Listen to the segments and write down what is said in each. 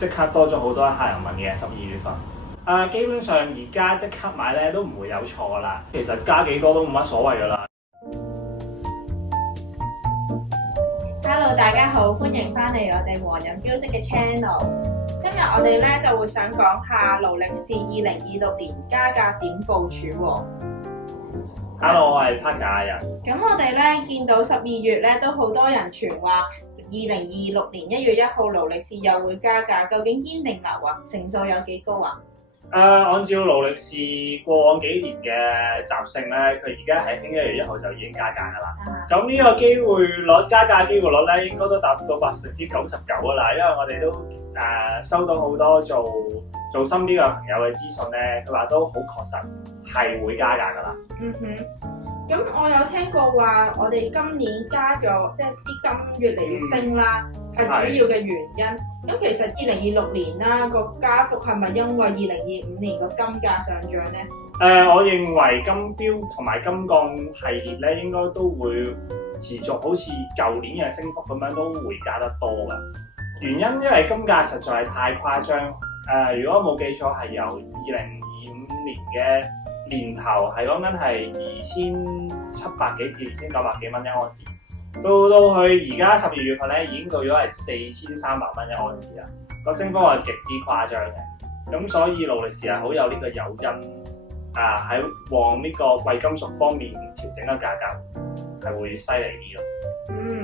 即刻多咗好多客人問嘅12月份。基本上而家即刻買咧都唔會有錯啦。其實加幾多都冇乜所謂噶啦。Hello， 大家好，歡迎翻嚟我哋和飲標識嘅 channel。今日我哋咧就會想講下勞力士2026年加價點部署喎。Hello， 我係 Parker 人。咁我哋咧見到12月咧都好多人傳話2026年1月1號勞力士又會加價，究竟堅定流啊？成數有幾高啊？按照勞力士過往幾年嘅習性咧，佢而家喺1月1號就已經加價㗎啦。咁呢個機會率加價機會率咧，應該都達到99%㗎啦。因為我哋都收到好多做深啲嘅朋友嘅資訊咧，佢話都好確實係會加價㗎啦。咁我有聽過話，我哋今年加咗，即係啲金越嚟越升啦，係主要嘅原因。咁其實2026年啦，個加幅係咪因為2025年個金價上漲咧？我認為金標同埋金鋼系列咧，應該都會持續好似舊年嘅升幅咁樣，都會加得多㗎。原因因為金價實在係太誇張。如果冇記錯係由2025年嘅年頭係講緊係2700幾至2900幾蚊一盎司，到去而家12月份咧已經到咗係4300蚊一盎司啦，個升幅係極之誇張嘅。咁所以勞力士係好有呢個誘因喺往呢個貴金屬方面調整嘅價格係會犀利啲咯。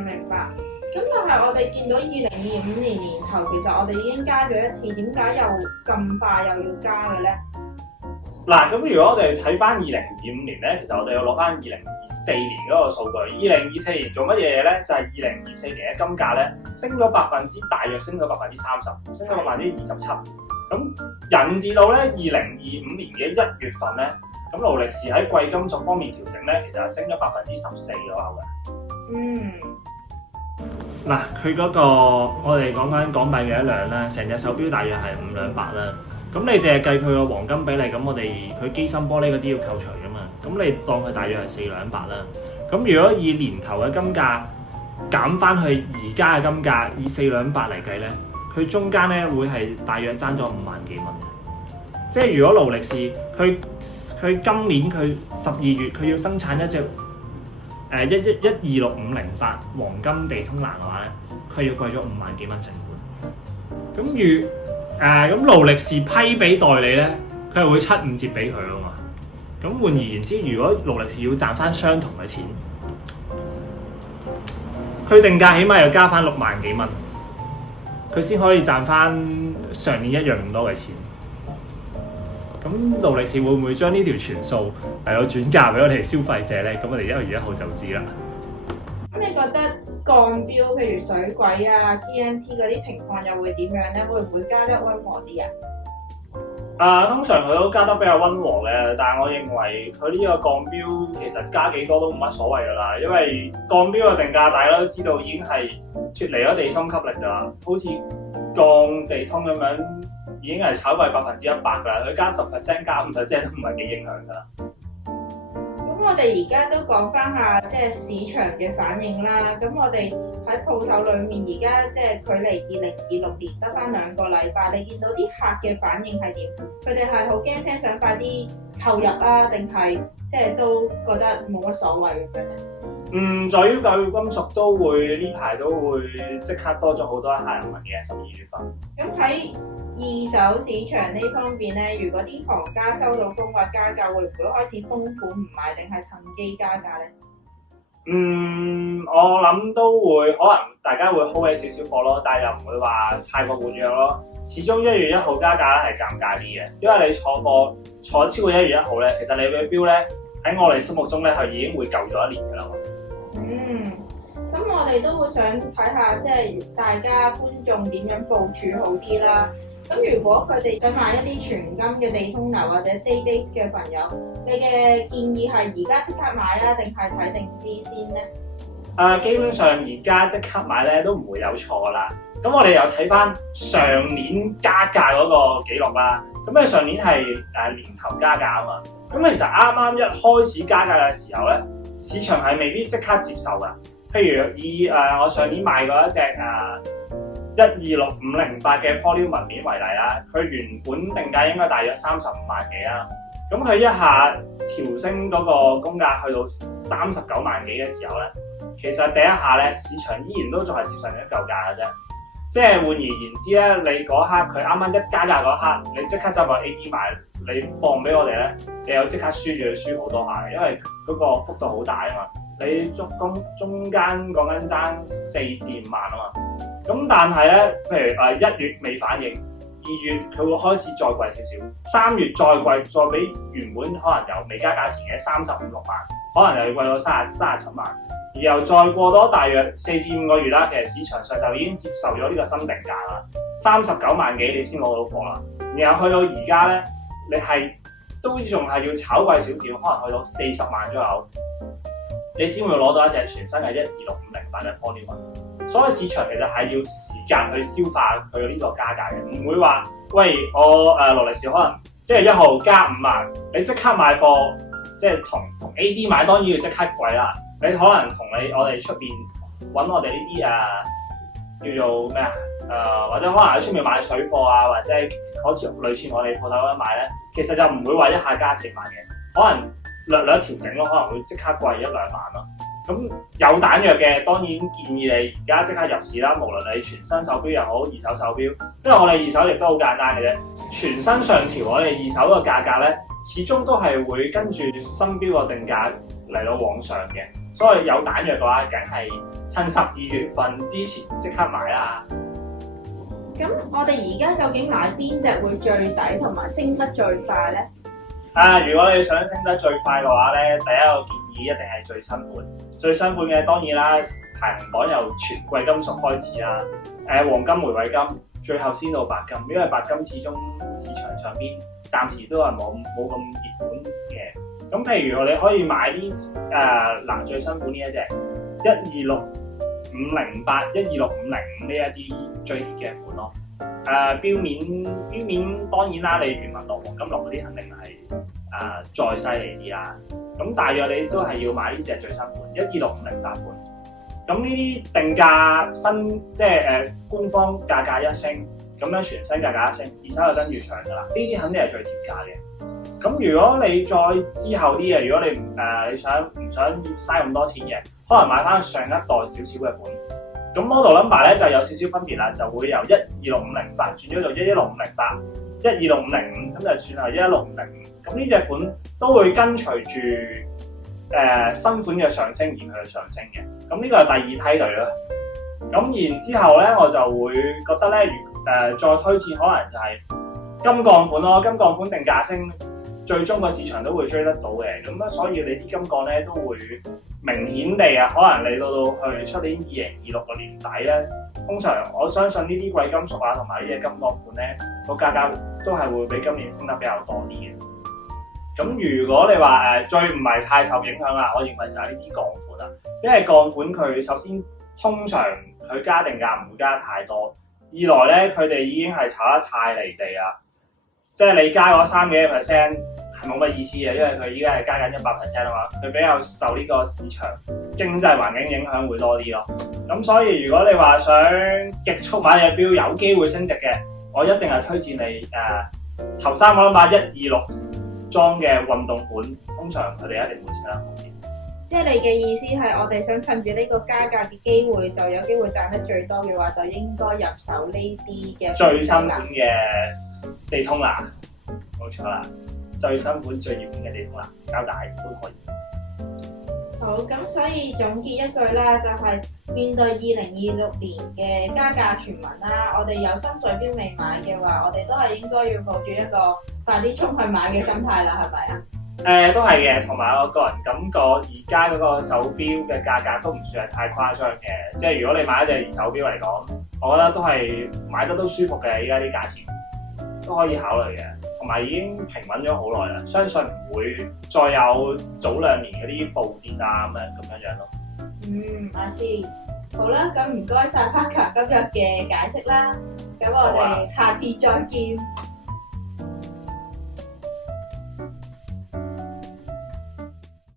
明白。咁但係我哋見到2025年年頭，其實我哋已經加咗一次，點解又咁快又要加嘅咧？嗱，咁如果我哋睇翻2025年咧，其實我哋要攞翻2024年嗰個數據。2024年做乜嘢咧？就係2024年嘅金價咧，大約升咗30%，升咗27%。咁引致到咧2025年嘅1月份咧，咁勞力士喺貴金屬方面調整咧，其實係升咗14%左右嘅。嗱，佢嗰個我哋講緊港幣嘅一兩啦，成隻手錶大約係5兩8啦。咁你淨係計佢個黃金比例，咁佢機芯玻璃嗰啲要扣除噶嘛？咁你當佢大約係4兩8啦。咁如果以年頭嘅金價減翻去而家嘅金價，以4兩8嚟計咧，佢中間咧會係大約爭咗5萬幾蚊嘅。即係如果勞力士佢今年佢12月佢要生產一隻1265008黃金地通藍嘅話咧，佢要貴咗5萬幾蚊成本。咁勞力士批俾代理咧，佢係會7-5折俾佢啊嘛。咁換而言之，如果勞力士要賺翻相同嘅錢，佢定價起碼要加翻6萬幾蚊，佢先可以賺翻上年一樣咁多嘅錢。咁勞力士會唔會將呢條傳數嚟到轉嫁俾我哋消費者咧？咁我哋1月1號就知啦。咁你覺得鋼錶譬如水鬼啊、TNT 嗰啲情況又會點樣咧？會唔會加得溫和啲啊？通常佢都加得比較溫和嘅，但係我認為佢呢個鋼錶其實加幾多都冇乜所謂㗎啦，因為鋼錶嘅定價大家都知道已經係脫離咗地心吸力㗎啦，好似鋼地通咁樣已經係炒貴100%㗎啦，佢加10%加5%都唔係幾影響㗎啦。咁我哋而家都講翻下即係市場嘅反應啦。咁我哋喺鋪頭裏面而家即係距離2026年得翻2個禮拜，你見到啲客嘅反應係點？佢哋係好驚聲想快啲購入啊，定係即係都覺得冇乜所謂咁樣咧？在於貴金屬都會呢排都會即刻多咗好多客人問嘅12月份。咁喺二手市場呢方面咧，如果啲行家收到風話加價，會唔會開始封盤唔賣，定係趁機加價咧？我諗都會，可能大家會 hold 起少少貨咯，但係又唔會話太過活躍咯。始終1月1號加價咧係尷尬啲嘅，因為你坐貨坐超過1月1號咧，其實你嘅錶咧喺我哋心目中咧係已經會舊咗1年㗎啦。咁我哋都會想睇下，即係大家觀眾點樣部署好啲啦。咁如果佢哋想買一啲全金嘅地通牛或者 day-date 嘅朋友，你嘅建議係而家即刻買啊，定係睇定啲先咧？基本上而家即刻買咧都唔會有錯啦。咁我哋又睇翻上年加價嗰個記錄啦。咁上年係年頭加價啊嘛。咁其實啱啱一開始加價嘅時候咧，市場係未必即刻接受㗎。譬如以我上年買過一隻126,508嘅 Poly 紋面為例啦，佢原本定價應該大約35萬幾啦，咁佢一下調升嗰個公價去到39萬幾嘅時候咧，其實第一下咧市場依然都仲係接受緊舊價嘅啫。即係換而言之咧，你嗰刻佢啱啱一加價嗰刻，你即刻走個 AD 買，你放俾我哋咧，你又即刻輸好多下嘅，因為嗰個幅度好大啊嘛。你中間講緊爭4至5萬啊嘛。咁但係咧，譬如1月未反應，2月佢會開始再貴少少，3月再貴，再比原本可能由未加價錢嘅35、6萬，可能又要貴到37萬。然後再過多大約4至5個月啦，其實市場上就已經接受咗呢個新定價啦，39萬幾你先攞到貨啦。然後去到而家咧，你係都仲係要炒貴少少，可能去到40萬左右，你先會攞到一隻全新嘅126,508嘅 Poly 紋。所以市場其實係要時間去消化佢呢個加價嘅，唔會話喂我勞力士可能1月1號加5萬，你即刻買貨，即係同 AD 買當然要即刻貴啦。你可能同我哋出邊揾我哋呢啲叫做咩或者可能喺出面買水貨啊，或者好似類似我哋鋪頭咁樣買咧，其實就唔會話一下加4萬嘅，可能略調整咯，可能會即刻貴1-2萬咯。咁有彈藥嘅，當然建議你而家即刻入市啦。無論你全新手錶又好，二手手錶，因為我哋二手亦都好簡單嘅啫。全新上調我哋二手個價格咧，始終都係會跟住新錶個定價嚟到往上嘅。所以有彈藥嘅話，梗係趁12月份之前即刻買啦。咁我哋而家究竟買邊隻會最抵同埋升得最快咧？如果你想升得最快嘅話咧，第一個建議一定係最新款。最新款嘅當然啦，排行榜由全貴金屬開始啦。黃金、玫瑰金，最後先到白金，因為白金始終市場上邊暫時都係冇咁熱門嘅。咁譬如你可以買啲最新款呢一隻126,508、126,505呢一啲最 hit 嘅款咯。錶面當然啦，你原紋落黃金落嗰啲肯定係再犀利啲啦。咁大約你都係要買呢隻最新款126,508款。咁呢啲定價新即係官方價格一升，咁樣全新價格一升，二手就跟住搶㗎啦。呢啲肯定係最貼價嘅。咁如果你再之後啲嘅，如果你你唔想嘥咁多錢嘅，可能買翻上一代少少嘅款。咁 model number 咧就有少少分別啦，就會由126,508轉咗做116,508、126,505，咁就轉係116,505。咁呢隻款都會跟隨住新款嘅上升而去上升嘅。咁呢個係第二梯隊啦。咁然之後咧，我就會覺得咧，再推薦可能就係金鋼款咯。金鋼款定價升，最終個市場都會追得到嘅。咁啊，所以你啲金鋼咧都會明顯地可能你到去出年2026個年底咧，通常我相信呢啲貴金屬同埋呢隻金鋼款咧，個價格都係會比今年升得比較多啲嘅。咁如果你話最唔係太受影響啦，我認為就係呢啲鋼款啦，因為鋼款佢首先通常佢加定價唔會加太多，二來咧佢哋已經係炒得太離地啦，即係你加嗰3幾個 percent 係冇乜意思嘅，因為佢依家係加緊100% 啊嘛，佢比較受呢個市場經濟環境影響會多啲咯。咁所以如果你話想極速買隻錶有機會升值嘅，我一定係推薦你頭3個number126裝嘅運動款，通常佢哋一定會升得好啲。即係你嘅意思係，我哋想趁住呢個加價嘅機會，就有機會賺得最多嘅話，就應該入手呢啲嘅最新款嘅地通拿，冇錯啦，最新款最熱門嘅地通拿膠帶都可以。好，咁所以總結一句啦，就係面對2026年嘅加價傳聞啦，我哋有心水錶未買嘅話，我哋都係應該要抱住一個快啲衝去買嘅心態啦，係咪啊？都係嘅，同埋我個人感覺而家嗰個手錶嘅價格都唔算係太誇張嘅，即係如果你買一隻二手錶嚟講，我覺得都係買得都舒服嘅，依家啲價錢都可以考慮嘅，同埋已經平穩咗好耐啦，相信唔會再有早2年嗰啲暴跌啊咁樣咯。阿師，好啦，咁唔該晒 Parker 今日嘅解釋啦，咁我哋下次再見。